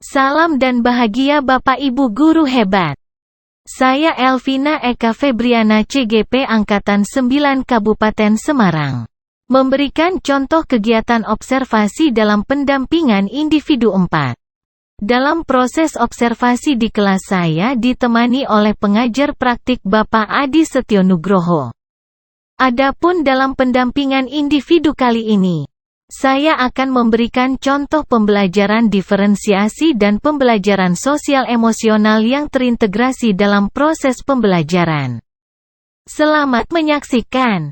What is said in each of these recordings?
Salam dan bahagia Bapak Ibu Guru hebat. Saya Elvina Eka Febriana CGP Angkatan 9 Kabupaten Semarang. Memberikan contoh kegiatan observasi dalam pendampingan individu 4. Dalam proses observasi di kelas saya ditemani oleh pengajar praktik Bapak Adi Setio Nugroho. Adapun dalam pendampingan individu kali ini, saya akan memberikan contoh pembelajaran diferensiasi dan pembelajaran sosial emosional yang terintegrasi dalam proses pembelajaran. Selamat menyaksikan.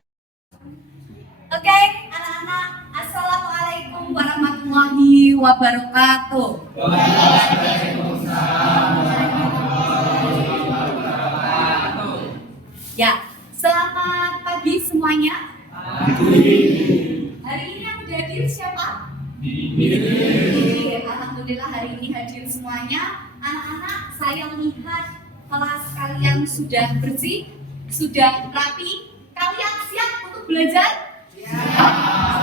Oke, anak-anak, Assalamualaikum warahmatullahi wabarakatuh. Ya, selamat pagi semuanya. Hari ini yang hadir siapa? Alhamdulillah hari ini hadir semuanya. Anak-anak, saya melihat kelas kalian sudah bersih, sudah rapi. Kalian siap untuk belajar? Siap.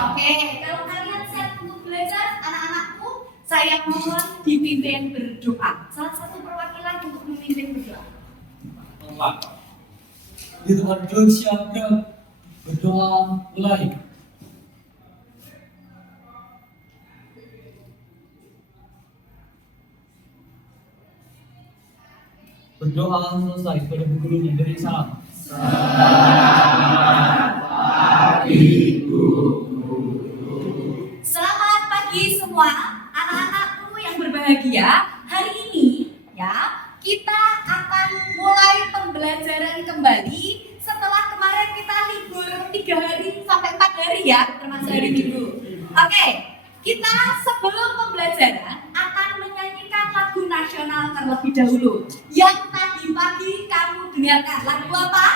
Oke, kalau kalian siap untuk belajar, anak-anakku, saya mohon dipimpin berdoa. Salah satu perwakilan untuk memimpin berdoa. Tuhan siapkan berdoa mulai. Berdoa selesai pada guru memberi salam. Selamat pagi semua, anak-anakku yang berbahagia. Hari ini ya, kita akan mulai pembelajaran kembali setelah kemarin kita libur 3 hari sampai 4 hari ya, termasuk hari Minggu. Oke, kita sebelum pembelajaran akan menyanyikan lagu nasional terlebih dahulu. Yang tadi pagi kamu dengarkan lagu apa?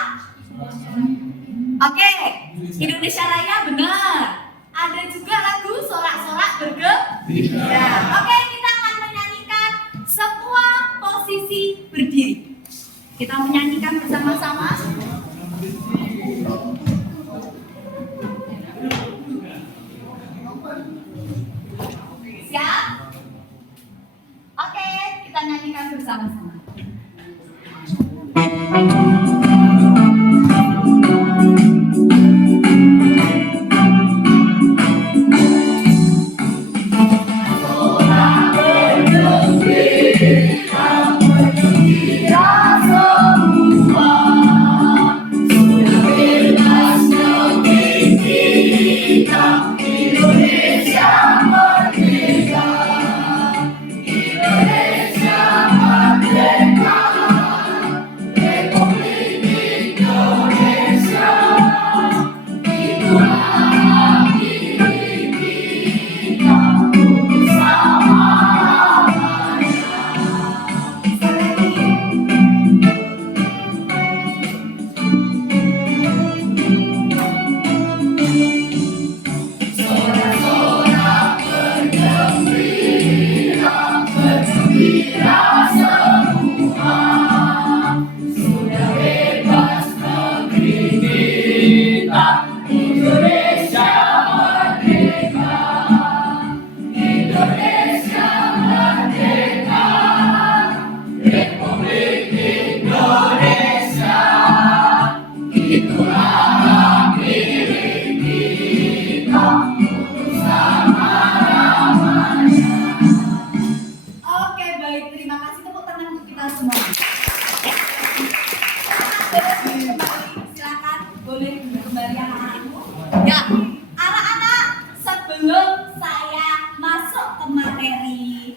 Oke, Indonesia Raya benar. Ada juga lagu sorak-sorak bergembira. Oke, kita akan menyanyikan semua posisi berdiri. Kita menyanyikan bersama-sama. Siap? Oke, kita nyanyikan bersama-sama.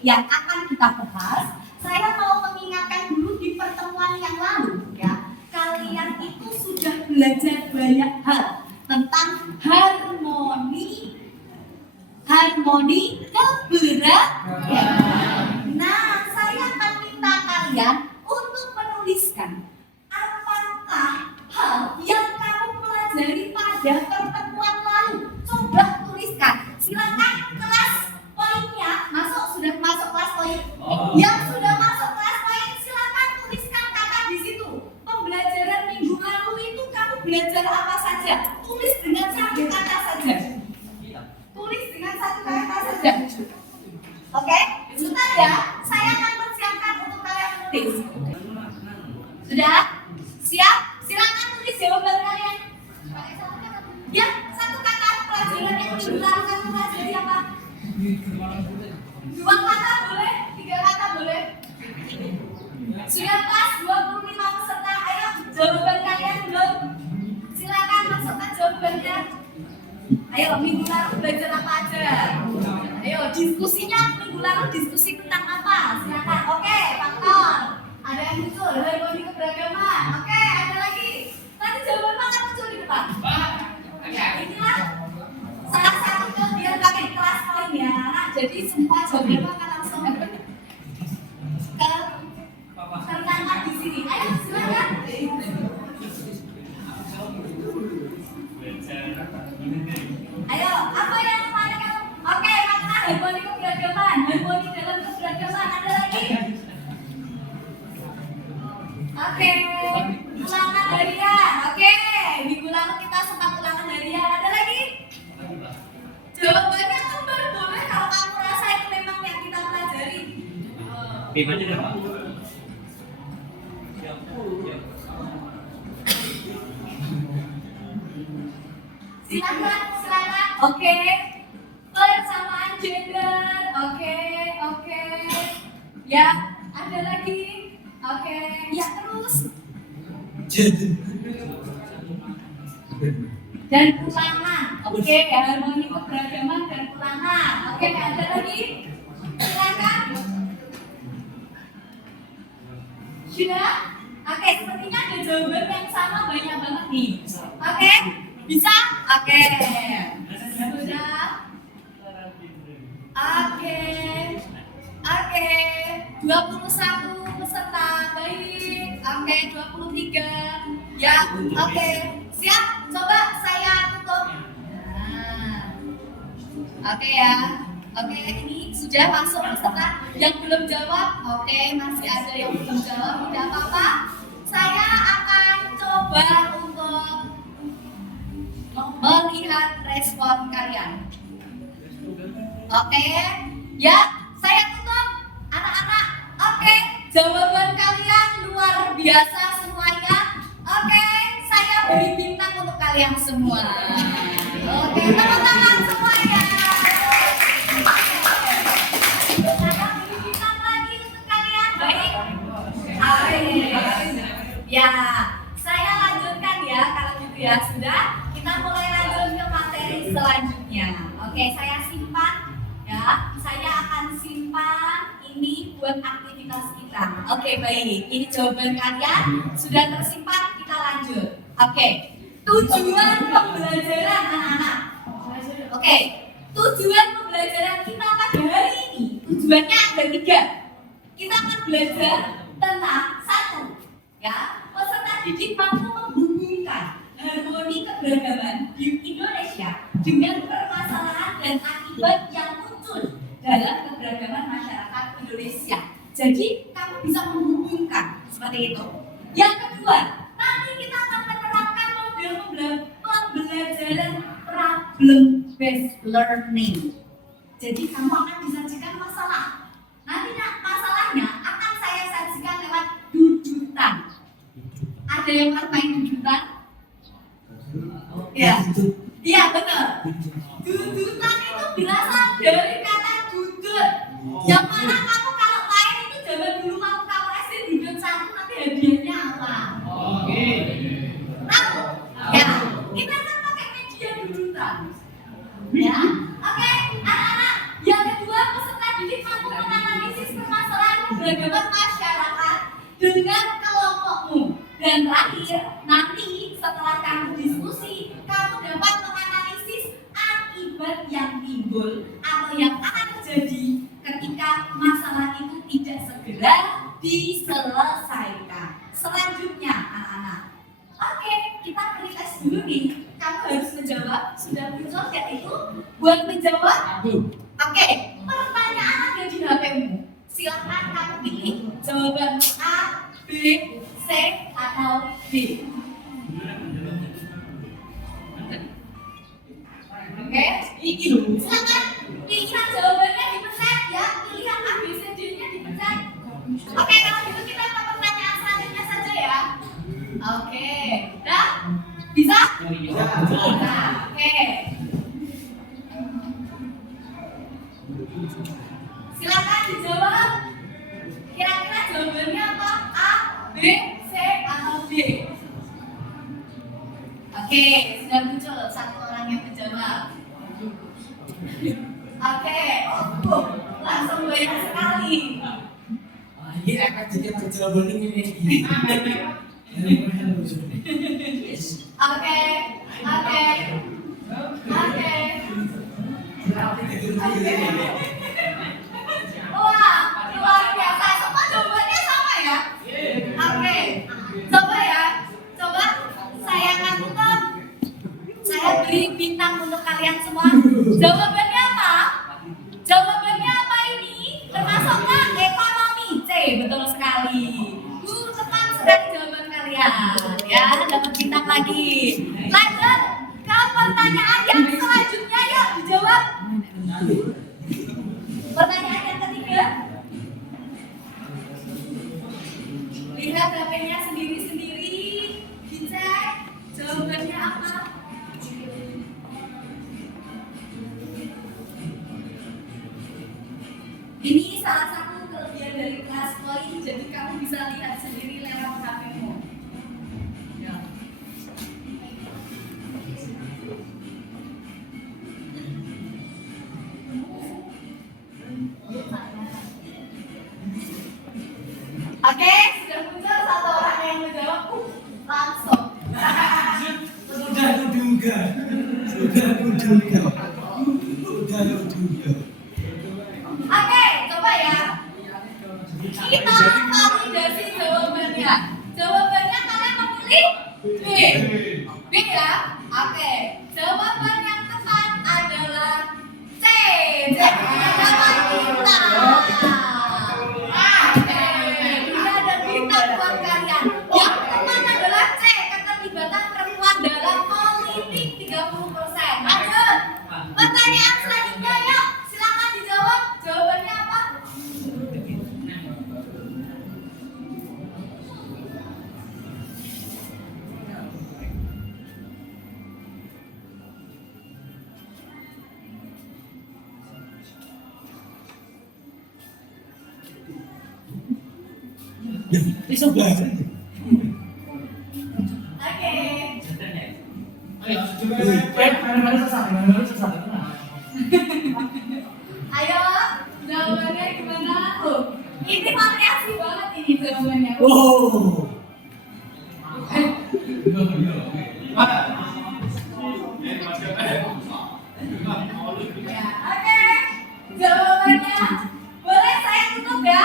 Yang akan kita bahas, saya mau mengingatkan dulu di pertemuan yang lalu ya, kalian itu sudah belajar banyak hal tentang harmoni keberagaman. Nah, saya akan minta kalian untuk menuliskan apakah hal yang kamu pelajari pada pertemuan lalu. Coba tuliskan, silakan kelas poinnya sudah masuk kelas poin. Yang sudah masuk kelas poin silakan tuliskan kata di situ. Pembelajaran minggu lalu itu kamu belajar apa saja? Tulis dengan satu kata saja. Tulis dengan satu kata saja. Oke? Sebentar ya. Sudah pas 25 peserta. Ayo, jawaban kalian belum? Silakan masukkan jawabannya. Ayo, minggu lalu belajar apa aja? Ayo, diskusinya minggu lalu diskusi tentang apa? Silakan. Oke, faktor. Ada yang muncul, harmoni keberagaman. Oke, ada lagi. Nanti jawaban akan muncul di depan. Inilah salah satu kelebihan pakai kelas poin ya. Nah, jadi semua jawaban akan langsung tertangkap di sini. Ayo, silakan. Ayo, apa yang paling kamu? Oke, makna harmoni keberagaman. Harmoni dalam keberagaman. Ada lagi? Oke, ulangan harian. Oke, minggu lalu kita sempat ulangan harian. Ada lagi? Jawabannya kamu boleh kalau kamu rasa itu memang yang kita pelajari. Bebasnya ada Pak. Silakan, silakan. Oke. Persamaan gender. Oke. Ya, ada lagi. Oke. Ya, terus. Dan ulangan. Oke, harmoni keberagaman dan ulangan. Oke, ada lagi. Silakan. Sudah? Oke, sepertinya ada jawaban yang sama banyak banget nih. Oke, bisa? Oke. Sudah? Oke. 21 peserta. Baik. Oke, 23. Ya, oke. Siap? Coba saya tutup. Nah. Oke ya. Oke, ini sudah masuk peserta yang belum jawab. Oke, masih ada yang belum jawab. Tidak apa-apa. Saya akan coba untuk melihat respon kalian. Oke, ya, saya tutup. Anak-anak, oke, jawaban kalian luar biasa semuanya. Oke, saya beri bintang untuk kalian semua. Oke, tepuk tangan semuanya. Saya beri bintang lagi untuk kalian. Baik. Ya, saya lanjutkan ya. Kalau gitu ya, sudah. Kita mulai lanjut ke materi selanjutnya. Oke, saya simpan ya. Saya akan simpan ini buat aktivitas kita. Oke, baik. Ini jawaban kalian sudah tersimpan. Kita lanjut. Oke. Tujuan pembelajaran anak-anak. Oke. Tujuan pembelajaran kita pada hari ini, tujuannya ada 3. Kita akan belajar tentang 1, ya, peserta didik mampu menghubungkan harmoni keberagaman di Indonesia dengan permasalahan dan akibat yang muncul dalam keberagaman masyarakat Indonesia. Jadi kamu bisa menghubungkan seperti itu. Yang kedua, nanti kita akan menerapkan model pembelajaran problem based learning. Jadi kamu akan disajikan masalah. Nanti masalahnya akan saya sajikan lewat dudutan. Ada yang pernah main dudutan? Ya, iya benar. Dudutan itu berasal dari kata dudut. Yang mana kamu kalau main itu zaman dulu kamu SD dudut 1 nanti hadiahnya apa? Oke. Tahu? Ya, kita akan pakai media dudutan. Ya, oke, anak-anak. Yang kedua, peserta didik mampu menganalisis permasalahan keberagaman masyarakat dengan kelompokmu. Dan terakhir, nanti setelah kamu diskusi, kamu dapat menganalisis akibat yang timbul atau yang akan terjadi ketika masalah itu tidak segera diselesaikan. Selanjutnya, anak-anak. Oke, kita tes dulu nih. Kamu harus menjawab. Sudah muncul yaitu buat menjawab. Oke, pertanyaan ada di HP-mu. Silakan kamu pilih jawaban A, B, C atau D. Oke, silakan pilihan jawabannya dipencet ya. Pilihan A, B, C, D-nya dipencet. Oke, kalau gitu kita ke pertanyaan selanjutnya saja ya. Oke, dah? Bisa? Bisa. Oke. Silakan dijawab. Kira-kira jawabannya apa? A, B, C, atau D? Oke, sudah muncul satu orang yang menjawab. Oke, oh, langsung banyak sekali. Ini akan jadi jawaban ini. Oke, oke, oke. Wah, luar biasa. Semua jawabannya sama ya? Oke, coba ya. Coba saya akan tutup. Saya beri bintang untuk kalian semua. Jawabannya apa? Jawabannya apa ini? Termasuk nggak? Ekonomi. C, betul sekali. Cepat sekali jawaban kalian. Ya, dapat bintang lagi. Lanjut ke pertanyaan yang selanjutnya. Yuk, dijawab. Pertanyaan yang ketiga. Lihat HP-nya sendiri-sendiri. Dicek jawabannya apa. Ini salah satu kelebihan dari kelas poin, jadi kamu bisa lihat sendiri lewat HP-mu. Ya. Oke, sudah muncul satu orang yang menjawab langsung. Sudah kuduga. Oke, coba ya. Kita validasi jawabannya. Jawabannya kalian memilih B. B ya. Oke. Jawaban yang tepat adalah C. Jadi dapat bintang. Oke. Ini ada bintang buat kalian. Yang tepat adalah C. Keterlibatan perempuan dalam politik 30%. Lanjut. Pertanyaan selanjutnya yuk. Silakan dijawab. Jawabannya apa? Bisa belajar. Oke. Ayo, mana sesat. Ayo, jawabannya gimana? Ini variasi banget ini jawabannya. Oh. Ya, oke. Jawabannya boleh saya tutup ya?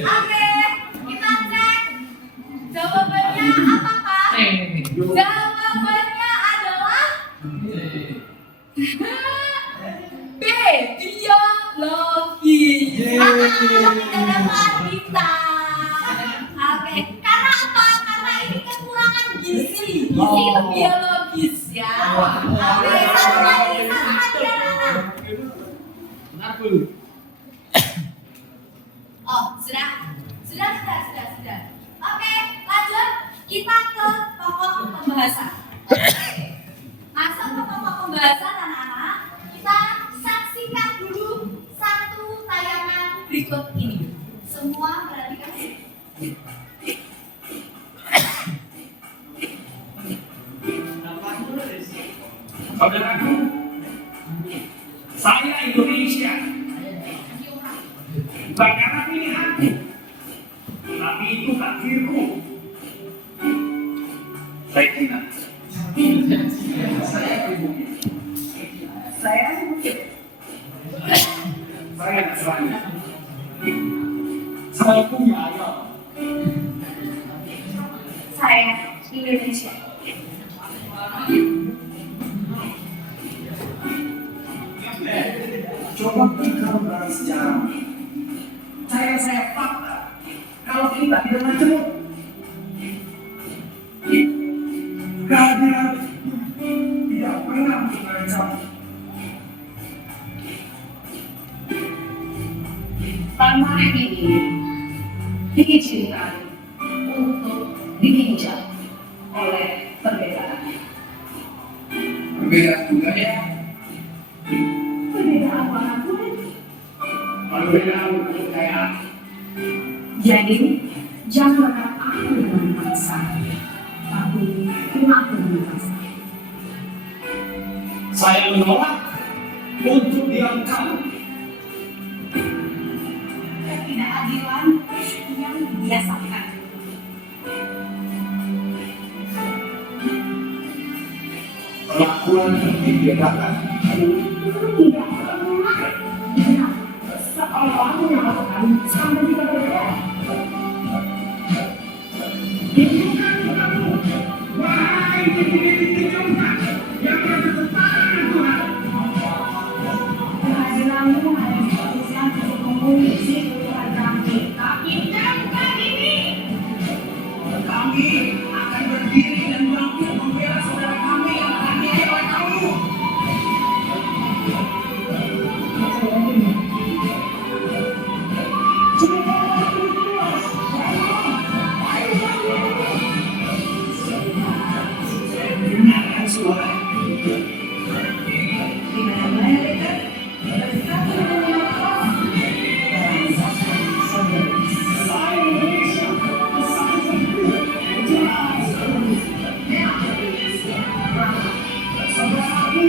Oke, kita cek. Jawabannya apakah? Jawabannya adalah B, biologi. Tidak dapat bintang. Oke, karena apa? Karena ini kekurangan gizi. Gizi itu biologis ya. Oke, satu lagi anak-anak. Oh, sudah. Oke, lanjut. Kita ke pokok pembahasan. Oke. Masuk ke pokok pembahasan anak-anak. Kita saksikan dulu satu tayangan berikut ini. Semua perhatikan. Saudaraku, saya Indonesia bukan karena pilihanku, tapi itu takdirku. Saya kira saya Nasrani. Saya punya ayah. Saya Indonesia. Coba kita berbagi sejarah. Saya fakta. Kalau kita tidak majemuk, kehadiran tidak pernah mengancam. Tanah ini diizinkan untuk diinjak oleh perbedaan. Perbedaan budaya, Perbedaan warna kulit. perbedaan kepercayaan. Jadi, Jangan berharap aku dengan paksa, tapi terima aku dengan paksa. Saya menolak untuk diamkan. Ketidakadilan yang dibiasakan. Perlakuan dibedakan. Tidak pernah benar seolah menyalahkan sampai tidak berbeda. Tunjukkan kamu, wahai titik-titik tunjukkan yang bersesuaian dengan Tuhan. Kehadiranmu harus bisa untuk mengungsi kebutuhan kami, tapi bukan ini. Kami akan berdiri dan bangkit membela saudara kami yang teraniaya oleh kamu. Dengarkan suara. Di mana-mana dekat, bersatu dengan Allah. Saya Indonesia, bersatu-satu, jelas. Saudara aku,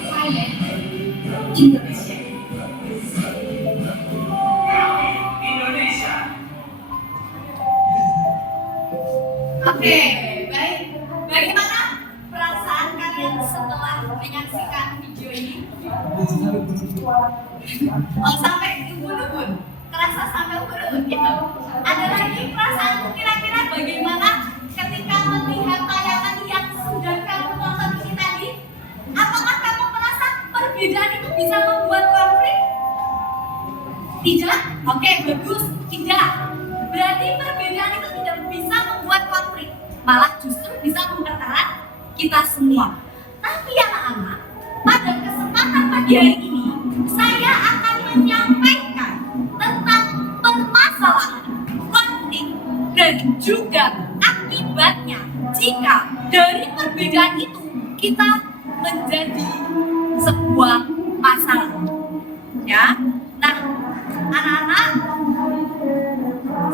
Saya Indonesia. Indonesia. Oke, baik. Bagaimana perasaan kalian setelah menyaksikan video ini? Oh, sampai ubun-ubun. Kerasa sampai ubun-ubun gitu. Ada lagi perasaan kira-kira bagaimana ketika melihat tayangan yang sudah kamu tonton ini tadi? Apakah kamu merasa perbedaan itu bisa membuat konflik? Tidak? Oke, bagus. Tidak. Berarti perbedaan itu tidak bisa membuat konflik. Malah justru bisa mempererat kita semua. Tapi anak-anak, pada kesempatan pagi hari ini, saya akan menyampaikan tentang permasalahan, konflik, dan juga akibatnya jika dari perbedaan itu kita menjadi sebuah masalah. Ya, nah, anak-anak,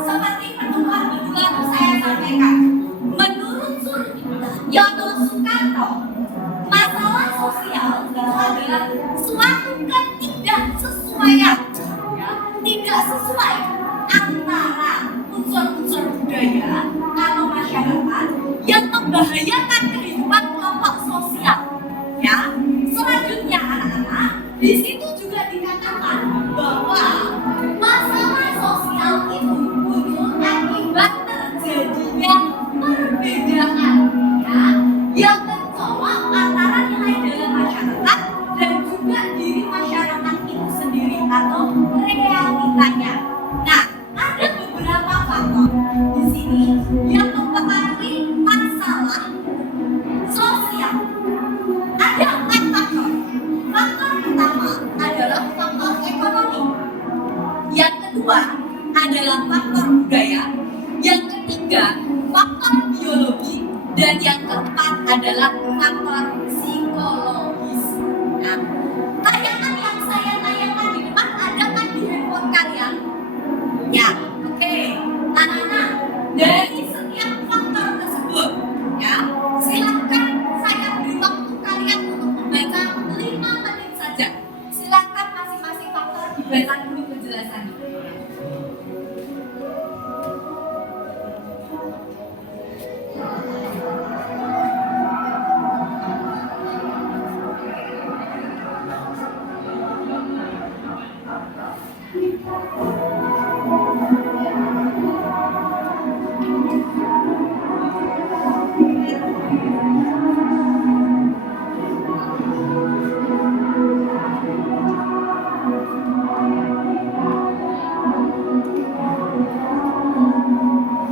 seperti pertemuan minggu lalu saya sampaikan, menurut Yono Soekarno, masalah sosial itu adalah suatu ketidaksesuaian, ya, tidak sesuai antara unsur-unsur budaya atau masyarakat yang membahayakan kehidupan kelompok sosial. Ya, selanjutnya anak-anak, di situ juga dikatakan bahwa masalah sosial itu muncul akibat terjadinya perbedaan, ya, yang mencolok antara nilai dalam masyarakat dan juga diri masyarakat itu sendiri atau realitanya. Nah, ada beberapa faktor di sini yang mempengaruhi masalah sosial. Ada 4 faktor. Faktor pertama adalah faktor ekonomi. Yang kedua adalah faktor budaya. Yang ketiga faktor biologi. Dan yang keempat adalah faktor psikologis. Nah, tayangan yang saya tayangkan di depan ada kan di handphone kalian? Ya, oke. Anak-anak, dari setiap faktor tersebut, ya, silakan saya beri waktu kalian untuk membaca 5 menit saja. Silakan masing-masing faktor dibaca dulu penjelasannya.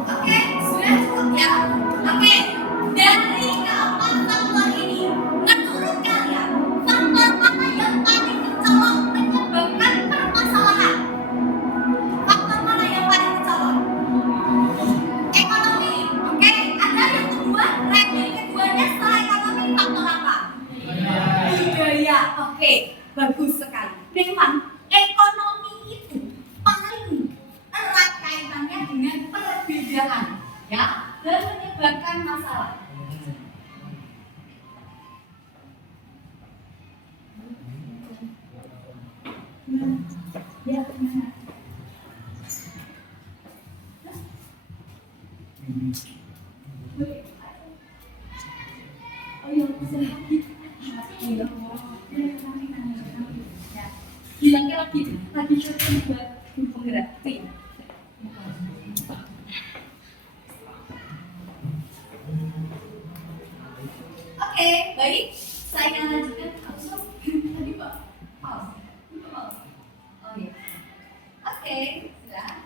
Oke, sudah cukup ya. Oke, dari keempat faktor ini, menurut kalian faktor mana yang paling mencolok menyebabkan permasalahan? perbedaan, ya, dan menyebabkan masalah. Ya, oh iya, bilangnya lagi syuting buat penggerak. Oke, baik. Saya lanjutkan langsung. Tadi Pak, pause. Oh iya. Oke, sudah.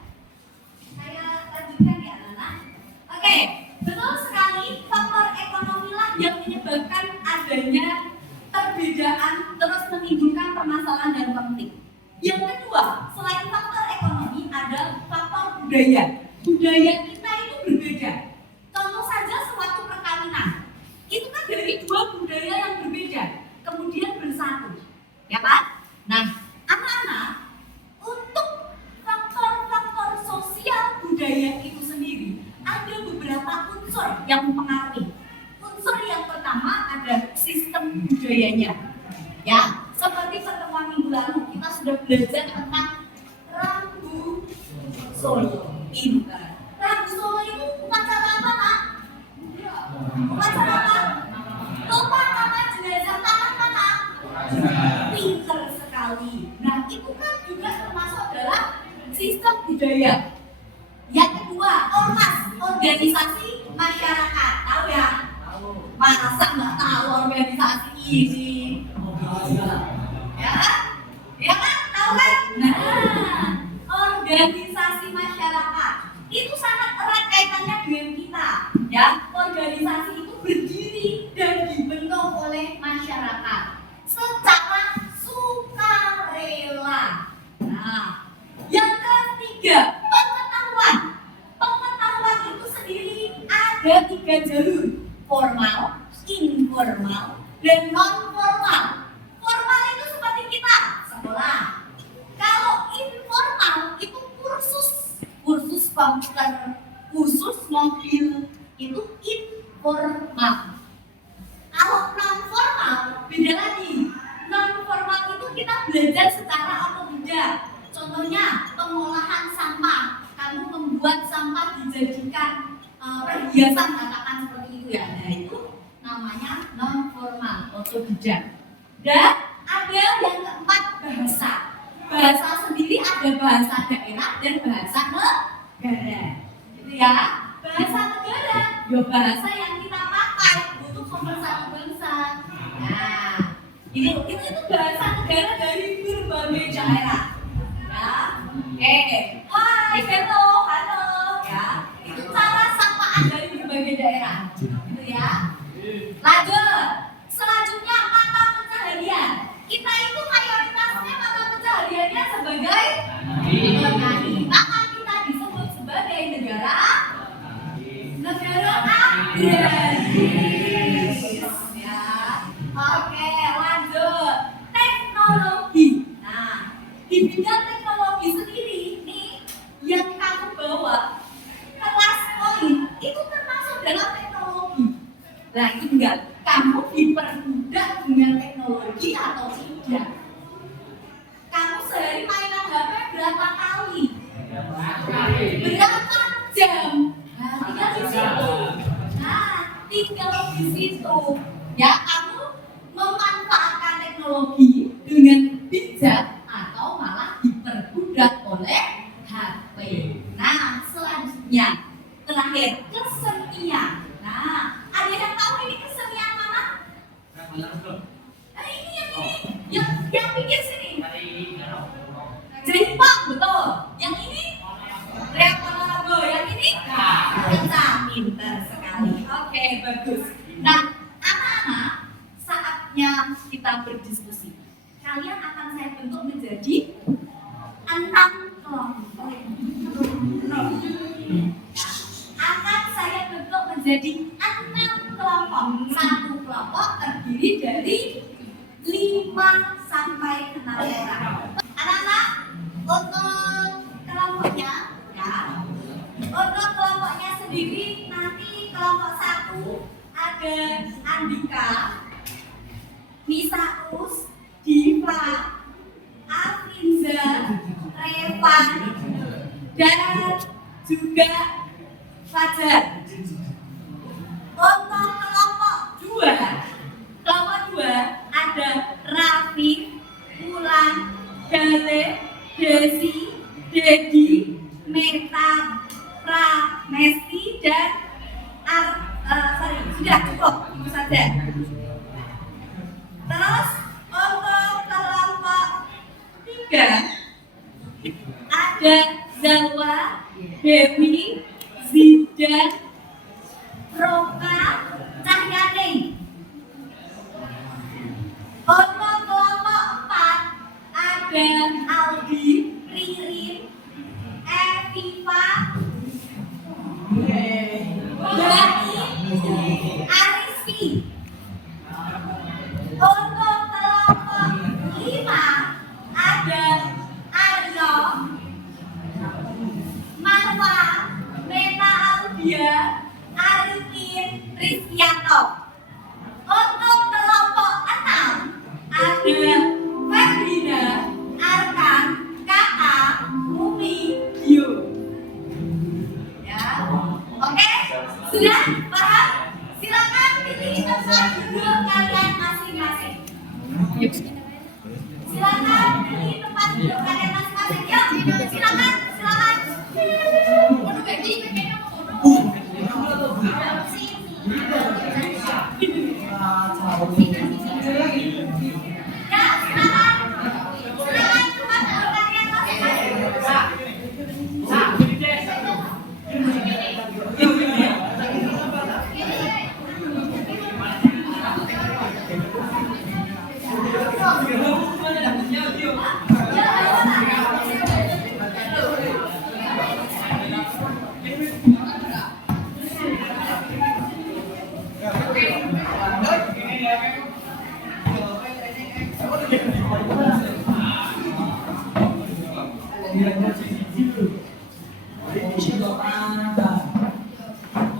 Saya lanjutkan ya, Nana. Oke, betul sekali. Faktor ekonomi lah yang menyebabkan adanya perbedaan terus menimbulkan permasalahan dan konflik. Yang kedua, selain faktor ekonomi ada faktor budaya. Budaya kita itu berbeda. Contoh saja suatu perkawinan. Itu kan dari dua budaya yang berbeda, kemudian bersatu. Ya kan? Nah, anak-anak, untuk faktor-faktor sosial budaya itu sendiri ada beberapa unsur yang mempengaruhi. Unsur yang pertama ada sistem budayanya. Ya, seperti pertemuan minggu lalu kita sudah belajar tentang Rambu Solo. Rambu Solo itu upacara apa, Nak? Upacara apa? Lupa nama jenazah tanah mana? Pinter sekali. Nah, itu kan juga termasuk dalam sistem budaya. Yang kedua, ormas, organisasi masyarakat. Tahu ya? Masa nggak tahu organisasi ini? Ya, ya kan? Tahu kan? Nah, organisasi masyarakat itu sangat erat kaitannya dengan kita. Ya, organisasi itu berdiri dan dibentuk oleh masyarakat secara sukarela. Nah, yang ketiga, pengetahuan. Pengetahuan itu sendiri ada 3 jalur: formal, informal, dan non formal. Formal itu seperti kita sekolah. Kalau informal itu kursus komputer, khusus mobil, itu informal. Kalau non formal beda lagi. Non formal itu kita belajar secara otodidak. Contohnya pengolahan sampah. Kamu membuat sampah dijadikan perhiasan, katakan seperti itu ya. Nah, itu namanya non formal, otodidak. Dan ada yang keempat, bahasa. Bahasa sendiri ada bahasa daerah dan bahasa negara. Gitu ya. Bahasa negara, ya bahasa yang kita pakai untuk pemersatu bangsa. Nah, itu bahasa negara dari berbagai daerah. Ya. Hai, halo. Ya. Itu cara sapaan dari berbagai daerah. Gitu ya. Lanjut. Selanjutnya mata pencaharian. Kita itu mayoritasnya mata pencahariannya sebagai petani. Maka kita disebut sebagai negara agraris. Ya. Oke, lanjut. Teknologi. Nah, di bidang teknologi sendiri nih yang kamu bawa kelas poin itu termasuk dalam teknologi. Nah, itu enggak. Kamu dipermudah dengan teknologi atau tidak? Kamu sehari mainan HP berapa kali? Berapa jam? Tinggal di situ. Ya, kamu memanfaatkan teknologi dengan bijak atau malah diperbudak oleh HP. Nah, selanjutnya terakhir, kesenian. Nah, ada yang tahu ini kesenian mana? Nah, ini yang pikir sini. Jepang, betul. Yang ini Rea Ponorogo. Yang ini kita pintar sekali. Oke, bagus. Nah, anak-anak, saatnya kita berdiskusi. Kalian akan saya bentuk menjadi 6 kelompok. Akan saya bentuk menjadi 6 kelompok. Satu kelompok terdiri dari 5 sampai 6 orang. Anak-anak, untuk kelompoknya, ya, untuk kelompoknya ada Andika, Misaus, Diva, Afinza, Revan, dan juga Fajar. Untuk kelompok dua ada Raffi, Ulan, Gale, Desi, Dedi, Meta, Mesti, dan sudah cukup itu saja. Terus untuk kelompok 3 ada Zalwa, Dewi, Zidan, Roka, Cahyani. Untuk kelompok 4 ada Aldi, Ririn, Eviva, Dani, Arifi. Untuk kelompok 5 ada Aryo, Marwa, Meta Audia, Arifin, Rizkianto. Untuk kelompok 6 ada Febrina, Arkan, Kakak, Umi, Dio. Ya, oke? Sudah paham? Silakan pilih tempat duduk kalian masing-masing. Silakan pilih tempat duduk kalian masing-masing. Yuk, silakan. Ya, silakan tempat duduk kalian masing-masing.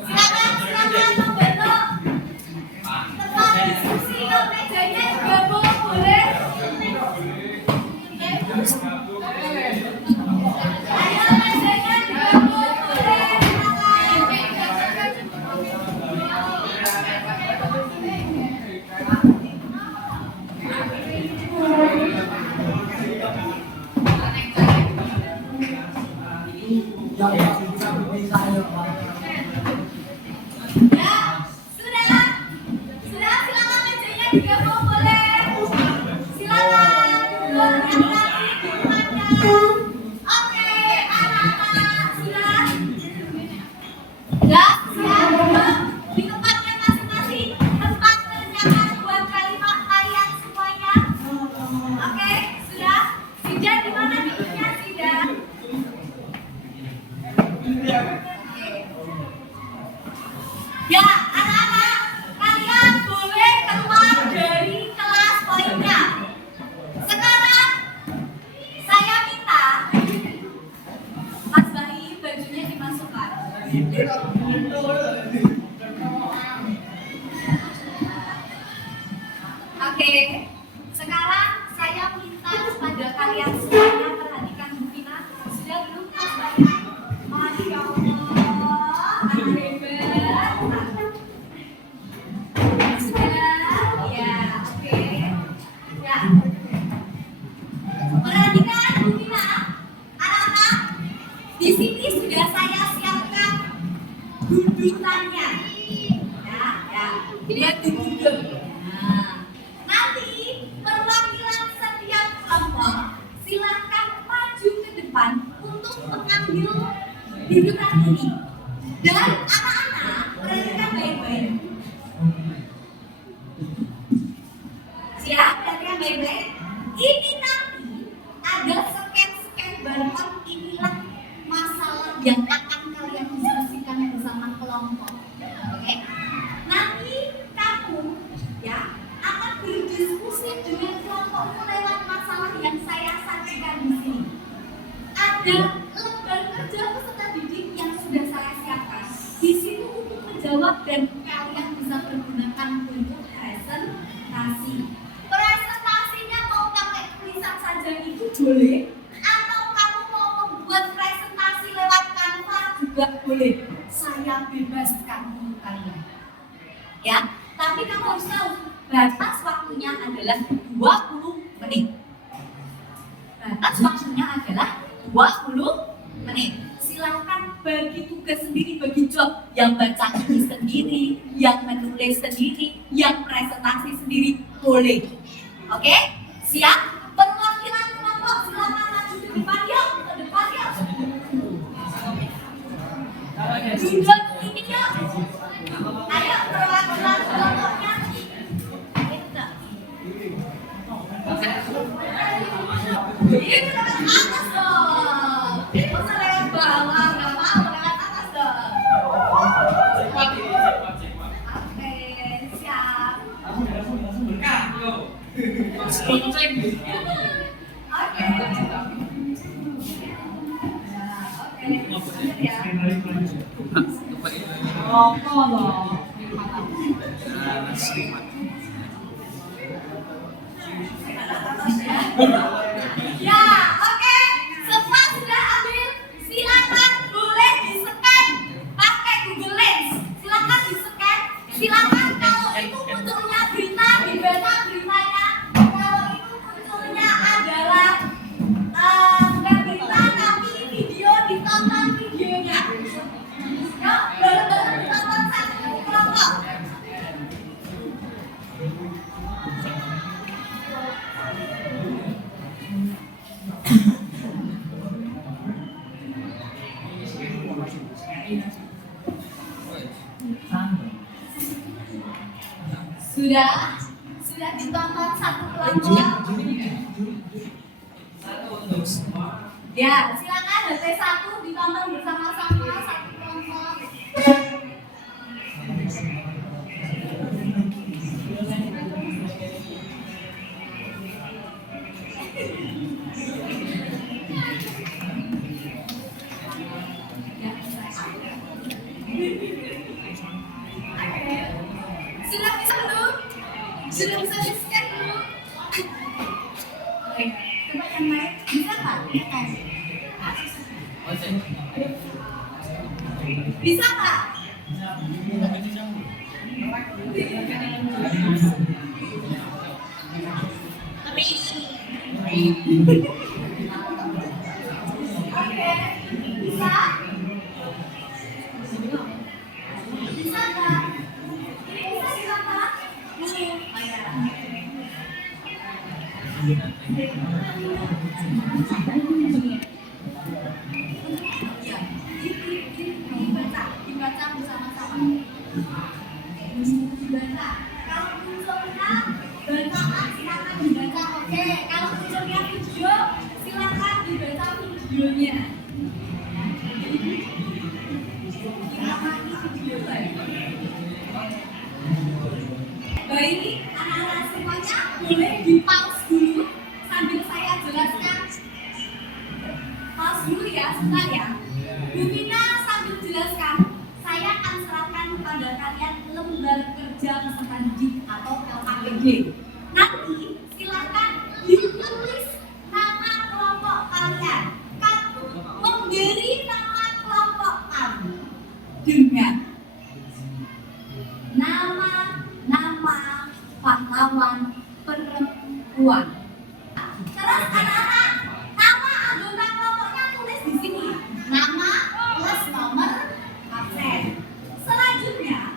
Silakan membentuk tempat diskusi. Mejanya juga boleh. Ayo, mejanya juga boleh. Ya, sudah, silakan mejanya juga boleh. Silakan berinteraksi di rumahnya. Oke, anak-anak sudah. Ya, siap di tempatnya masing-masing. Tempat ternyata buat kalimat kalian semuanya. Oke, sudah. Sida di mana duduknya, Sida? Ya, anak-anak, kalian boleh keluar dari kelas poinnya. Sekarang saya minta Mas Bayi bajunya dimasukkan. Oke, sekarang saya minta kepada kalian semuanya perhatikan Bu Vina. Sudah belum Mas Bayi? Masya Allah, hebat. Sudah, ya, oke. Ya. Perhatikan Bu Vina, anak-anak. Di sini sudah saya siapkan dudukannya. Ya. Lihat duduk. Nah, nanti perwakilan setiap kelompok silakan maju ke depan untuk mengambil dudukan ini. Dan anak-anak perhatikan baik-baik. Siap, perhatikan baik-baik. Ini nanti ada scan barcode. Inilah masalah yang akan kalian diskusikan bersama kelompok. Oke? Nanti kamu ya akan berdiskusi dengan kelompokmu lewat masalah yang saya sajikan di sini. Ada lembar kerja peserta didik yang sudah saya siapkan. Di situ untuk menjawab dan kalian bisa berguna juga boleh. Saya bebaskan untuk kalian. Ya, tapi kamu harus tahu batas waktunya adalah 20 menit. Batas waktunya adalah 20 menit. Silakan bagi tugas sendiri, bagi job. Yang baca ini sendiri, yang menulis sendiri, yang presentasi sendiri boleh. Oke? Siap? Perwakilan kelompok silakan maju ke depan yuk, ke depan yuk. Duduk ini yuk. Ayo perwakilan kelompoknya. Ini lewat atas dong. Masa lewat bawah, nggak mau lewat atas dong. Oke, siap. Oke. Ya, oke. Semua sudah ambil. Silakan boleh di-scan pakai Google Lens. Silakan di-scan. Silakan kalau itu munculnya berita dibaca beritanya. Kalau itu munculnya adalah bukan berita tapi video, ditonton videonya. Yuk, bareng-bareng ditonton satu kelompok. Sudah ditonton satu kelompok. Ya, silakan HT1 ditonton bersama-sama satu kelompok. Sudah bisa belum? Sudah bisa di-scan belum? Oke, coba yang lain bisa nggak? Bisa nggak? Oke, bisa? Bisa nggak? Ini bisa silakan. Dibaca bersama-sama. Dibaca. Kalau munculnya bacaan silakan dibaca. Oke, kalau munculnya video silakan dibaca videonya. Baik, anak-anak semuanya boleh di-pause dulu sambil saya jelaskan. Pause dulu ya, sebentar ya. Bu Vina sambil jelaskan, saya akan serahkan kepada kalian lembar kerja peserta didik atau LKPD. Nanti silakan ditulis nama kelompok kalian. Kamu memberi nama kelompok kamu dengan nama pahlawan perempuan. Terus anak-anak, nama anggota kelompoknya tulis di sini. Nama plus nomor absen. Selanjutnya,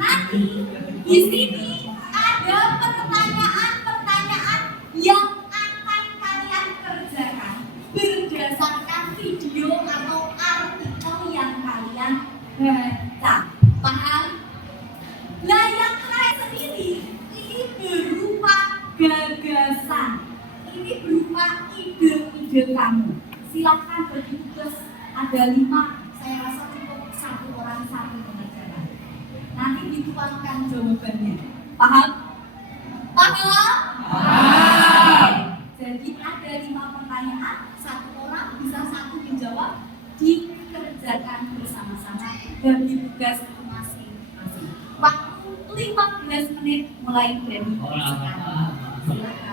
nanti di sini ada pertanyaan-pertanyaan yang akan kalian kerjakan berdasarkan video atau artikel yang kalian baca. Paham? Nah, yang kalian sendiri ini berupa gagasan. Ini berupa ide-ide kamu. Silakan bagi tugas ada 5. Saya rasa cukup 1 orang 1 pengerjaan. Nanti dituangkan jawabannya. Paham? Paham? Paham. Jadi ada 5 pertanyaan, 1 orang bisa 1 dijawab, dikerjakan bersama-sama bagi tugas masing-masing. Waktu 15 menit mulai dari sekarang. Silakan.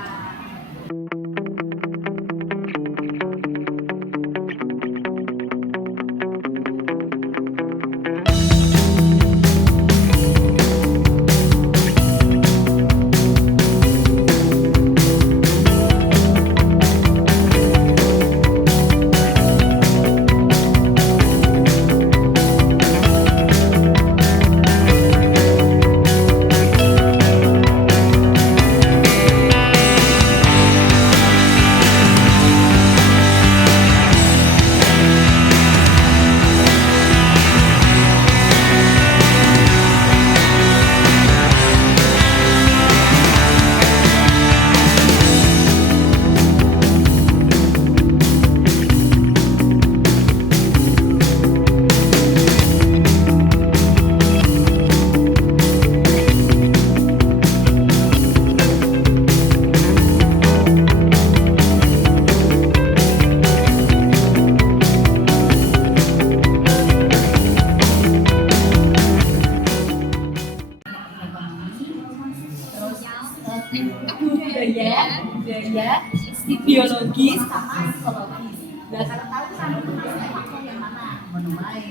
maksudnya faktor yang mana? Menuai.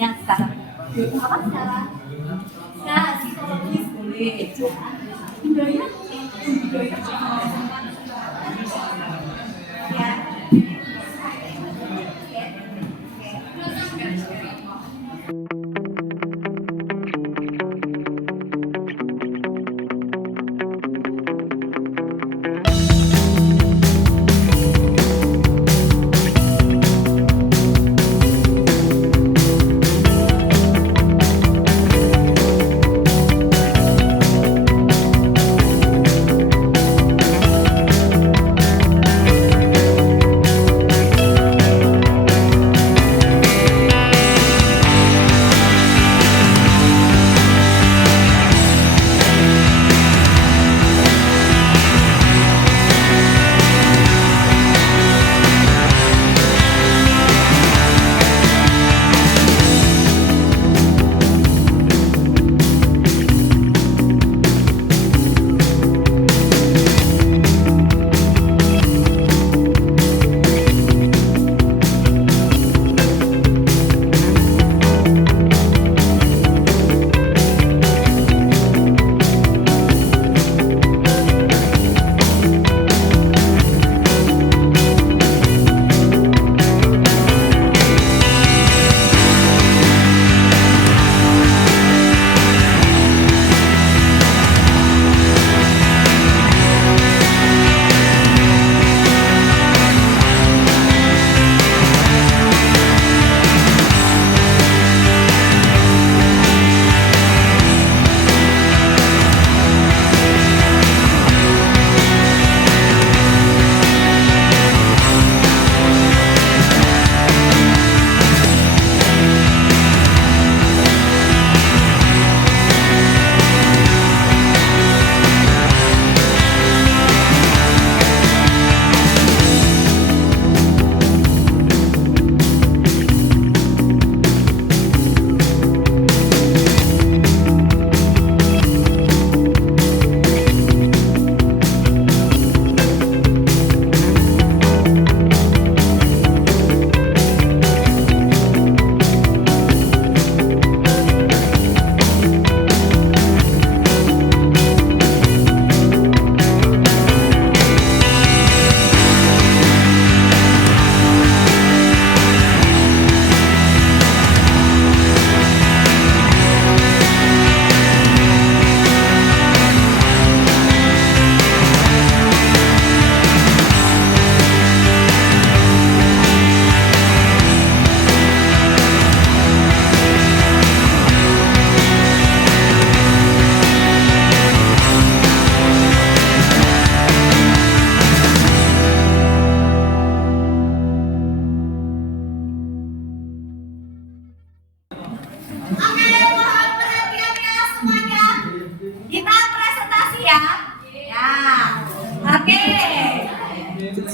Ya, sekarang. Apa sekarang? Nah, psikologis boleh. Budaya mungkin. Budaya ya.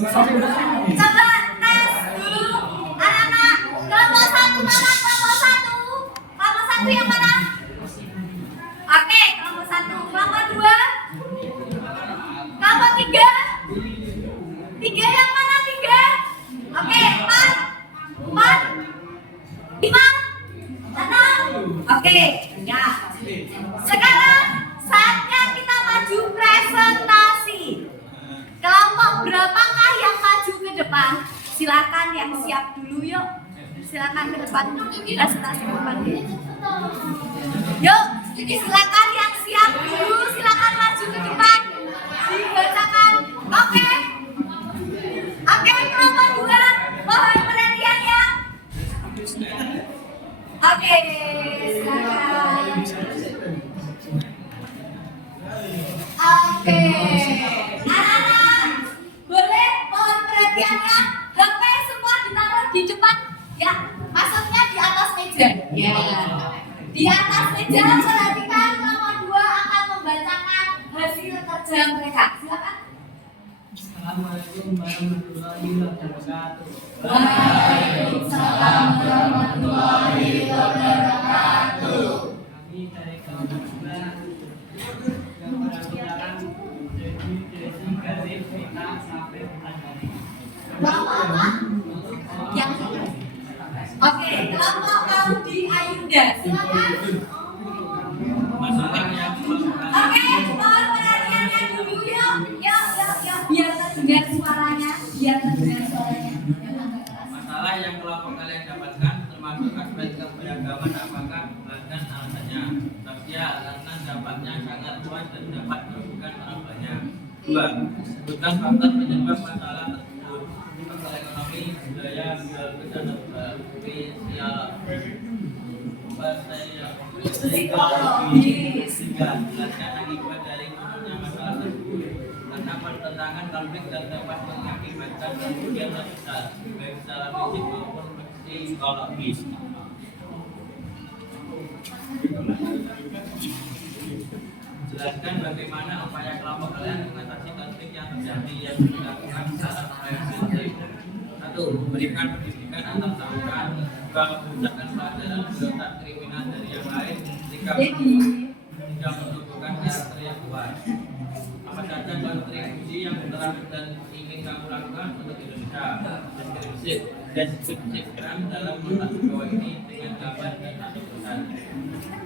Coba tes dulu anak-anak. Kelompok satu mana? Kelompok satu yang mana? Oke, kelompok satu. Kelompok dua? Kelompok tiga? Tiga yang mana? Tiga? Oke, empat, lima, enam. Oke, ya. Sekarang saatnya kita maju presentasi. Kelompok berapakah yang maju ke depan? Silakan yang siap dulu yuk. Silakan ke depan presentasi ke depan. Yuk, silakan yang siap dulu. Silakan maju ke depan. Dibacakan. Oke. Oke, kelompok dua. Mohon perhatiannya. Oke, silakan. Oke. Anak-anak, boleh mohon perhatiannya. HP semua ditaruh di depan. Ya, maksudnya di atas meja. Ya. Di atas meja perhatikan kelompok dua akan membacakan hasil kerja mereka. Silakan. Assalamualaikum warahmatullahi wabarakatuh. Waalaikumsalam warahmatullahi wabarakatuh. Kami dari kelompok 2 yang melaksanakan sesi garis peta sampai petang hari. Kelompok apa? Ya, Oke, kelompok kaum di Ayunda, silakan. Masalah yang Oke, mohon perhatiannya dulu ya. Ya, biar terdengar suaranya, biar terdengar suaranya. masalah yang kelompok kalian dapatkan termasuk aspek keberagaman apakah dan alasannya. Sosial, karena dampaknya sangat luas dan dapat merugikan orang banyak. 2. Sebutkan faktor penyebab masalah tersebut. Faktor ekonomi, budaya, geografis, dan psikologis. 3. Jelaskan akibat dari munculnya masalah tersebut. Karena pertentangan konflik dan dapat mengakibatkan kerugian yang besar, baik secara fisik maupun psikologis. Jelaskan bagaimana upaya kelompok kalian mengatasi konflik yang terjadi yang dilakukan secara preventif. 1. Memberikan pendidikan antar tawuran, 2. Memusatkan pelajaran berotak kriminal dari yang lain, 3. Menumbuhkan karakter yang kuat. Apa saja kontribusi yang telah dan ingin kamu lakukan untuk Indonesia? Deskripsikan dalam kotak di bawah ini dengan gambar dan satu pesan.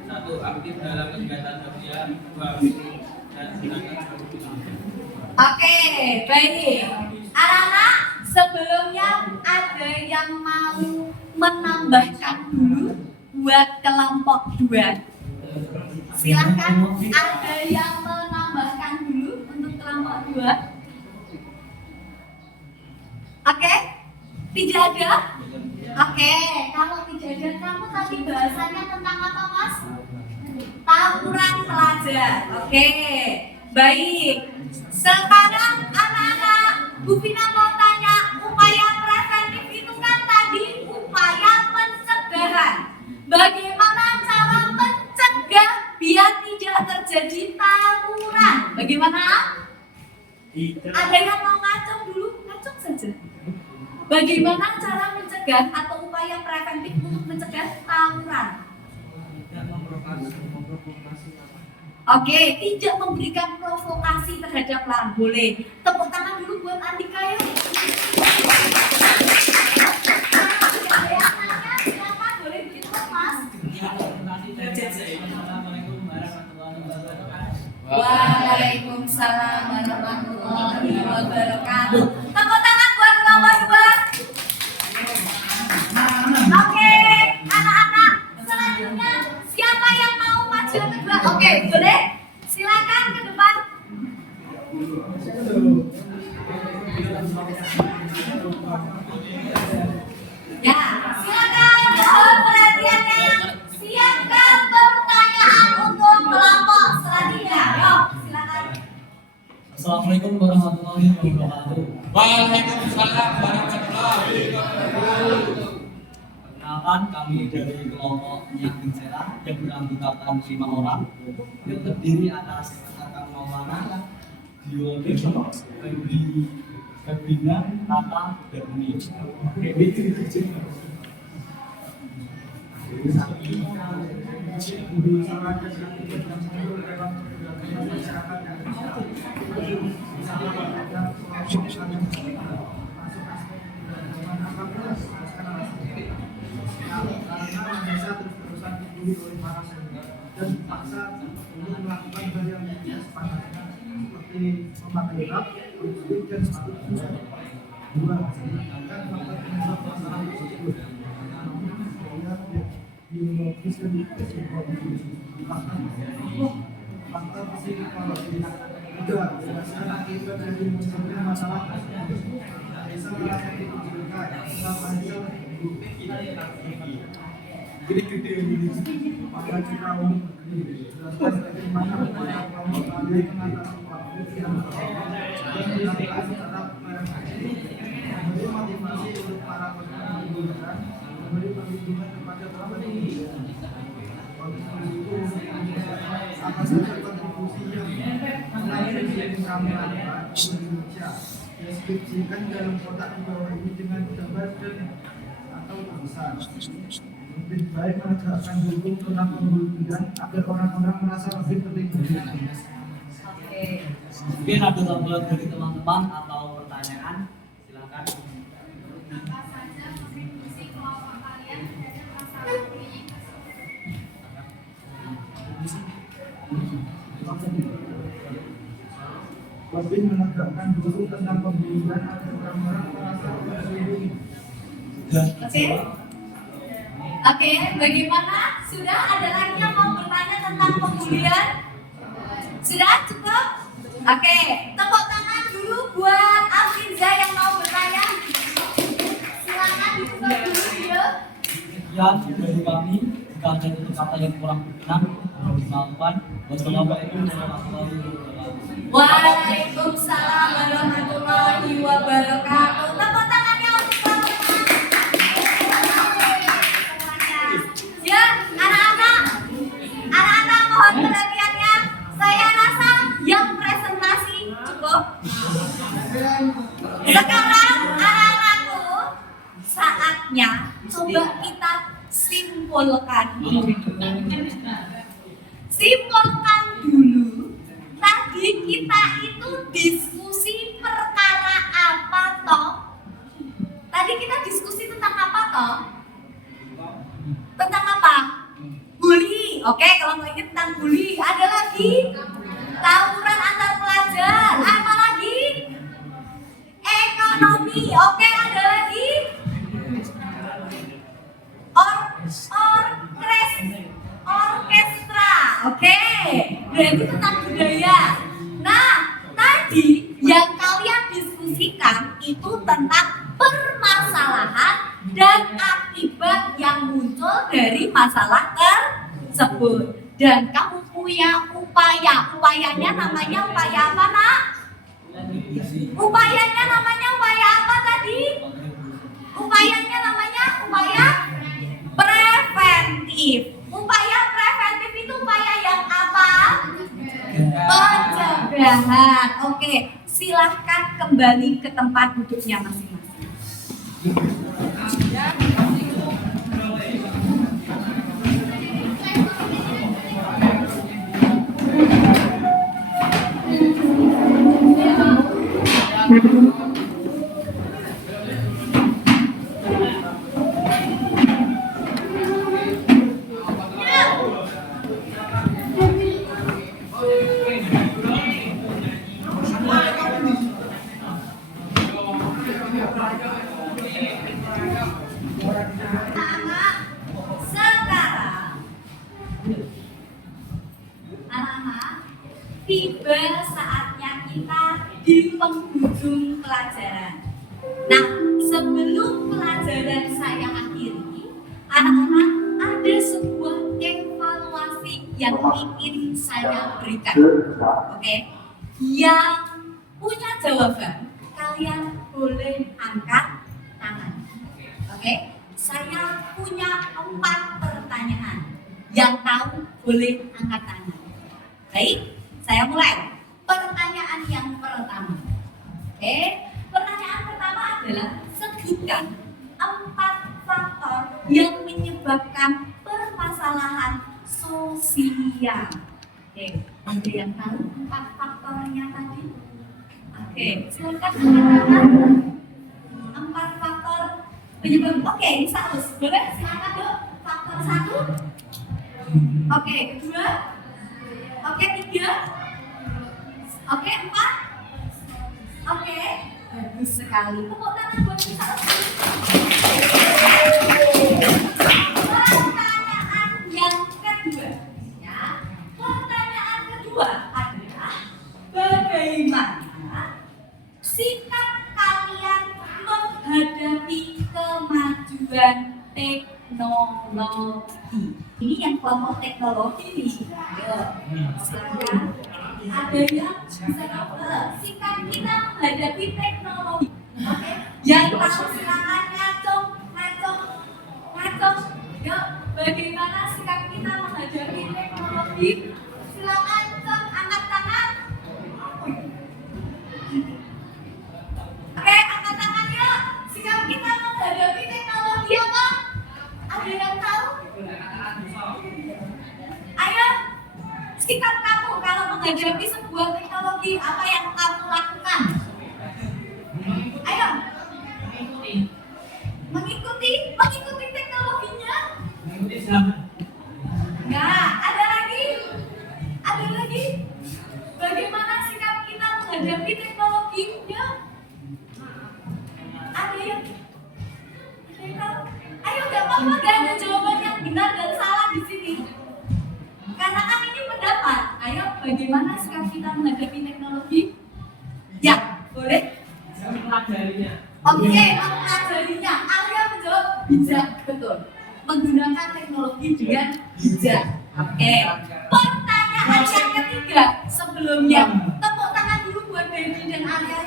1. Aktif dalam kegiatan sosial. 2. Dan silakan. Oke, baik. Anak-anak, sebelumnya ada yang mau menambahkan dulu buat kelompok 2. Silahkan, ada yang menambahkan dulu untuk kelompok 2. Oke, tidak ada? Oke, kalau tidak ada, kamu tadi bahasanya tentang apa, Mas? Tawuran pelajar. Oke, baik. Sekarang anak-anak, Bu Vina mau tanya, upaya preventif itu kan tadi upaya pencegahan. Bagaimana cara mencegah biar tidak terjadi tawuran? Bagaimana? Ada yang mau ngacung dulu? Ngacung saja. Bagaimana cara mencegah atau upaya preventif untuk mencegah tawuran? Oke, tidak memberikan provokasi terhadap lawan. Boleh. Tepuk tangan dulu buat Andika ya. Silakan, boleh begitu Mas. Waalaikumsalam warahmatullahi wabarakatuh. Tepuk tangan buat kelompok 2. Oke, anak-anak, selanjutnya siapa yang mau maju ke kedua? Oke, boleh? Silakan ke depan. Ya, silakan. Mohon perhatiannya. Siapkan pertanyaan untuk kelompok selanjutnya. Yuk, silakan. Assalamualaikum warahmatullahi wabarakatuh. Waalaikumsalam warahmatullahi wabarakatuh. Perkenalkan, kami dari kelompok Yakin Serah yang beranggotakan 5 orang yang terdiri atas Akang Maulana, Diode, Febri, Febrina, Tata, dan Uni. Karena bisa terus-terusan dibully oleh para senior dan dipaksa untuk melakukan hal yang tidak sepatutnya seperti memakai rap, lipstick dan sepatu khusus. 2. Sedangkan faktor penyebab masalah tersebut biologis dan psikologis. Faktor psikologis. 3. Jelaskan akibat dari munculnya masalah tersebut. Bisa merasa dikucilkan, jadi gede ini maka kita untuk jelaskan bagaimana upaya kamu kalian mengatasi konflik yang dan dilakukan secara preventif, memberi motivasi untuk para peserta pembelajaran, memberi perlindungan kepada para pendidik. Kontribusi itu apa saja kontribusi yang kami lakukan di Indonesia. Deskripsikan dalam kotak di bawah ini dengan gambar dan atau tulisan. Lebih baik menegakkan hukum tentang pembuluhan agar orang-orang merasa lebih terlindungi. Oke. Mungkin ada tambahan dari teman-teman atau pertanyaan, silakan. Apa saja kontribusi kelompok kalian disiplin menegakkan dulu tentang pembulian agar orang-orang merasa terlindungi. Oke? Oke, bagaimana? Sudah ada lagi yang mau bertanya tentang pembulian? Sudah cukup? Oke, tepuk tangan dulu buat Afinza yang mau bertanya. Silakan dibuka dulu video. Sekian dari kami. Jika ada kata yang kurang berkenan, mohon dimaafkan. Wassalamualaikum warahmatullahi wabarakatuh. Waalaikumsalam warahmatullahi wabarakatuh. Tepuk tangannya untuk ya, anak-anak mohon perhatiannya. Saya rasa yang presentasi cukup. Sekarang anak-anakku, saatnya coba kita simpulkan. Simpulkan dulu. Tadi kita itu diskusi perkara apa toh? Tadi kita diskusi tentang apa toh? Tentang apa? Bully. Oke, kalau nggak ingat tentang bully, ada lagi tawuran antar pelajar. Apa lagi? Ekonomi. Oke, ada lagi orkestra. Oke, berarti tentang budaya. Nah, tadi yang kalian diskusikan itu tentang permasalahan dan akibat yang muncul dari masalah tersebut. Dan kamu punya upayanya namanya upaya apa, Nak? Upayanya namanya upaya apa tadi? Upayanya namanya upaya preventif. Upaya preventif itu upaya yang apa? Pencegahan. Oke, silahkan kembali ke tempat duduknya masing-masing. Tiba saatnya kita di penghujung pelajaran. Nah, sebelum pelajaran saya akhiri, anak-anak ada sebuah evaluasi yang ingin saya berikan. Oke, yang punya jawaban, kalian boleh angkat tangan. Oke, saya punya 4 pertanyaan. Yang tahu boleh angkat tangan. Baik. Saya mulai. Pertanyaan yang pertama. Oke, pertanyaan pertama adalah sebutkan 4 faktor yang menyebabkan permasalahan sosial. Oke, ada yang tahu 4 faktornya tadi? Oke, silakan mengatakan 4 faktor penyebab. Oke, Saus, boleh silakan dok. Faktor 1. Oke, kedua. Oke, 3. Oke, 4. Oke, bagus sekali. Tepuk tangan buat kita. Pertanyaan yang kedua, ya. Pertanyaan kedua adalah bagaimana sikap kalian menghadapi kemajuan teknologi? Ini yang kelompok teknologi nih. Ayo, silakan. Ada yang bisa sikap kita menghadapi teknologi. Oke, yang tahu silakan ngacung. Yuk, bagaimana sikap kita menghadapi teknologi? Silakan angkat tangan. Oke, angkat tangan yuk. Sikap kita menghadapi teknologi apa? Ada yang tahu? Ayo, sikap kamu kalau menghadapi sebuah teknologi, apa yang kamu lakukan? Ayo, mengikuti teknologinya? Enggak, ada lagi. Bagaimana sikap kita menghadapi teknologi? Apa gak ada jawaban yang benar dan salah di sini? Karena kan ini pendapat. Ayo, bagaimana sikap kita menghadapi teknologi? Ya, boleh? Mempelajarinya. Oke, mempelajarinya. Arya menjawab bijak, betul. Menggunakan teknologi dengan bijak. Oke. Pertanyaan yang ketiga sebelumnya, tepuk tangan dulu buat Dewi dan Arya.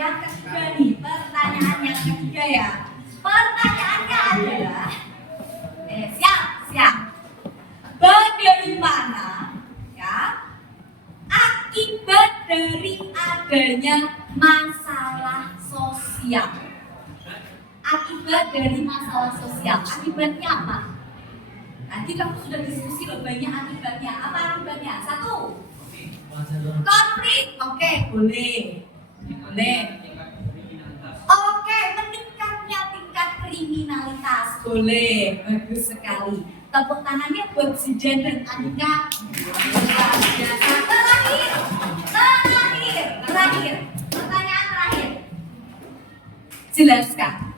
Yang ketiga nih, pertanyaan yang ketiga ya. Pertanyaannya adalah, siap. Bagaimana ya akibat dari adanya masalah sosial? Akibatnya apa? Nanti kamu sudah diskusi loh banyak akibatnya. Apa akibatnya? 1. Konflik. Oke, boleh. Oke, meningkatnya tingkat kriminalitas. Boleh, bagus sekali. Tepuk tangannya buat Zidan dan Andika. Luar biasa. Terakhir. Pertanyaan terakhir. Jelaskan.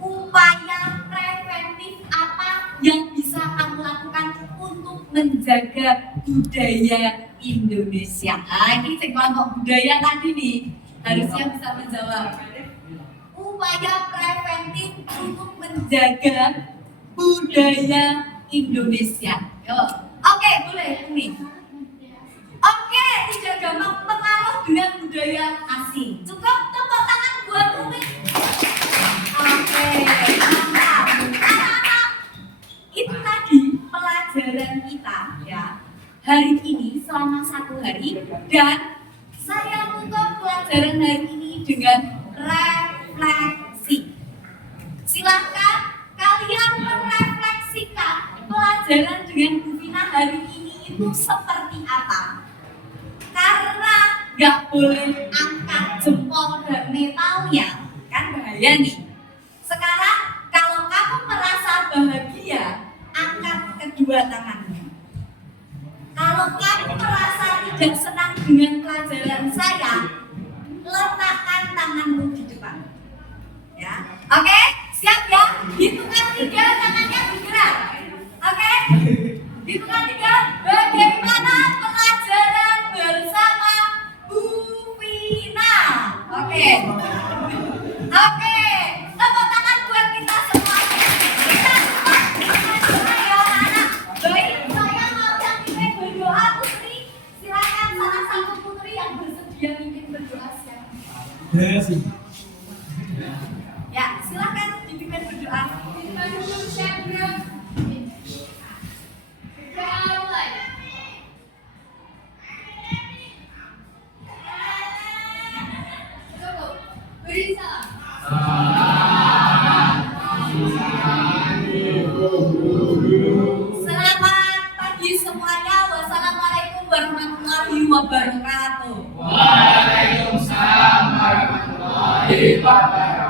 Upaya preventif apa yang bisa kamu lakukan untuk menjaga budaya Indonesia? Ini kelompok budaya tadi nih harusnya bisa menjawab. Upaya preventif untuk menjaga budaya Indonesia. Yo. Oke, boleh ini. Oke, tidak gampang pengaruh dengan budaya asing. Cukup tepuk tangan buat Umi. Oke, mantap. Anak-anak, itu tadi pelajaran kita ya. Hari ini selama 1 hari dan saya tutup pelajaran hari ini dengan refleksi. Silahkan kalian merefleksikan pelajaran dengan Bu Vina hari ini itu seperti apa. Karena nggak boleh angkat jempol dan metalnya, kan bahaya nih. Sekarang kalau kamu merasa bahagia, angkat kedua tangannya. Kalau kamu merasa tidak senang dengan pelajaran saya, letakkan tanganmu di depan. Ya, oke? Siap ya? Hitungan 3 tangannya bergerak. Oke? Hitungan 3. Bagaimana pelajaran bersama Bu Vina? Oke. Tepuk tangan buat kita semua. Kita semua berdoa ya anak. Baik, saya mau yang ingin berdoa putri. Silakan salah satu putri yang bersedia ingin berdoa sekarang. Ya, silakan dipimpin berdoa. Kita dulu Chandra. Selamat pagi semuanya. Wassalamualaikum warahmatullahi wabarakatuh. Waalaikumsalam warahmatullahi wabarakatuh.